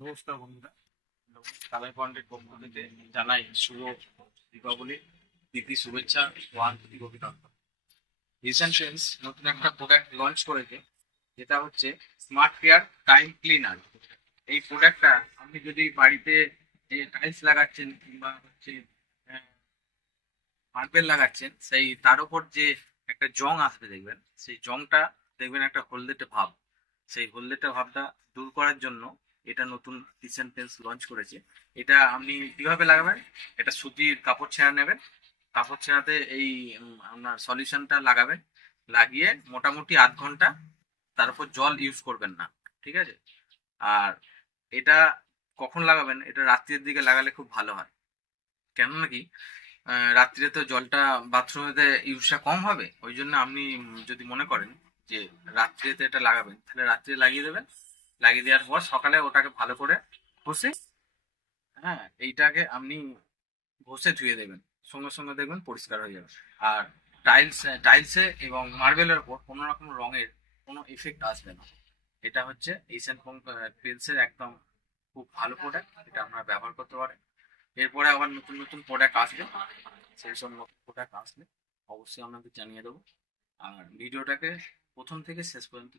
নমস্কার বন্ধুরা, কালাই পয়েন্টের পক্ষ থেকে জানাই শুভ দীপাবলি, প্রীতি শুভেচ্ছা ও আন্তরিক অভিনন্দন। রিসেন্ট ট্রেন্ডস নতুন একটা প্রোডাক্ট লঞ্চ করেছে, যেটা হচ্ছে স্মার্ট কেয়ার টাইম ক্লিনার। এই প্রোডাক্টটা আপনি যদি বাড়িতে যে টাইলস লাগাচ্ছেন কিংবা হচ্ছে মার্বেল লাগাচ্ছেন, সেই তার উপর যে একটা জং আসবে দেখবেন, সেই জংটা দেখবেন একটা হলদেটে ভাব, সেই হলদেটে ভাবটা দূর করার জন্য এটা নতুন রিসেন্ট পেন্স লঞ্চ করেছে। এটা আপনি কিভাবে লাগাবেন? এটা সুতির কাপড় ছেঁড়া নেবেন, কাপড় ছেঁড়াতে এই আপনার সলিউশনটা লাগাবেন, লাগিয়ে মোটামুটি আধ ঘন্টা তার উপর জল ইউজ করবেন না, ঠিক আছে? আর এটা কখন লাগাবেন? এটা রাত্রির দিকে লাগালে খুব ভালো হয়। কেন নাকি রাত্রিরে তো জলটা বাথরুমেতে ইউজটা কম হবে, ওই জন্য আপনি যদি মনে করেন যে রাত্রিতে এটা লাগাবেন, তাহলে রাত্রে লাগিয়ে দেবেন। লাগিয়ে দেওয়ার পর সকালে ওটাকে ভালো করে ঘষে, হ্যাঁ, এইটাকে আপনি ঘষে ধুয়ে দেবেন, সঙ্গে সঙ্গে দেখবেন পরিষ্কার হয়ে যাবে। আর টাইলসে এবং মার্বেলের উপর কোনো রকম রঙের কোনো এফেক্ট আসবে না। এটা হচ্ছে এশিয়ান পেন্টসের একদম খুব ভালো প্রোডাক্ট, এটা আপনারা ব্যবহার করতে পারেন। এরপরে আবার নতুন নতুন প্রোডাক্ট আসবে, সেই সব নতুন প্রোডাক্ট আসলে অবশ্যই আপনাদের জানিয়ে দেবো। আর ভিডিওটাকে প্রথম থেকে শেষ পর্যন্ত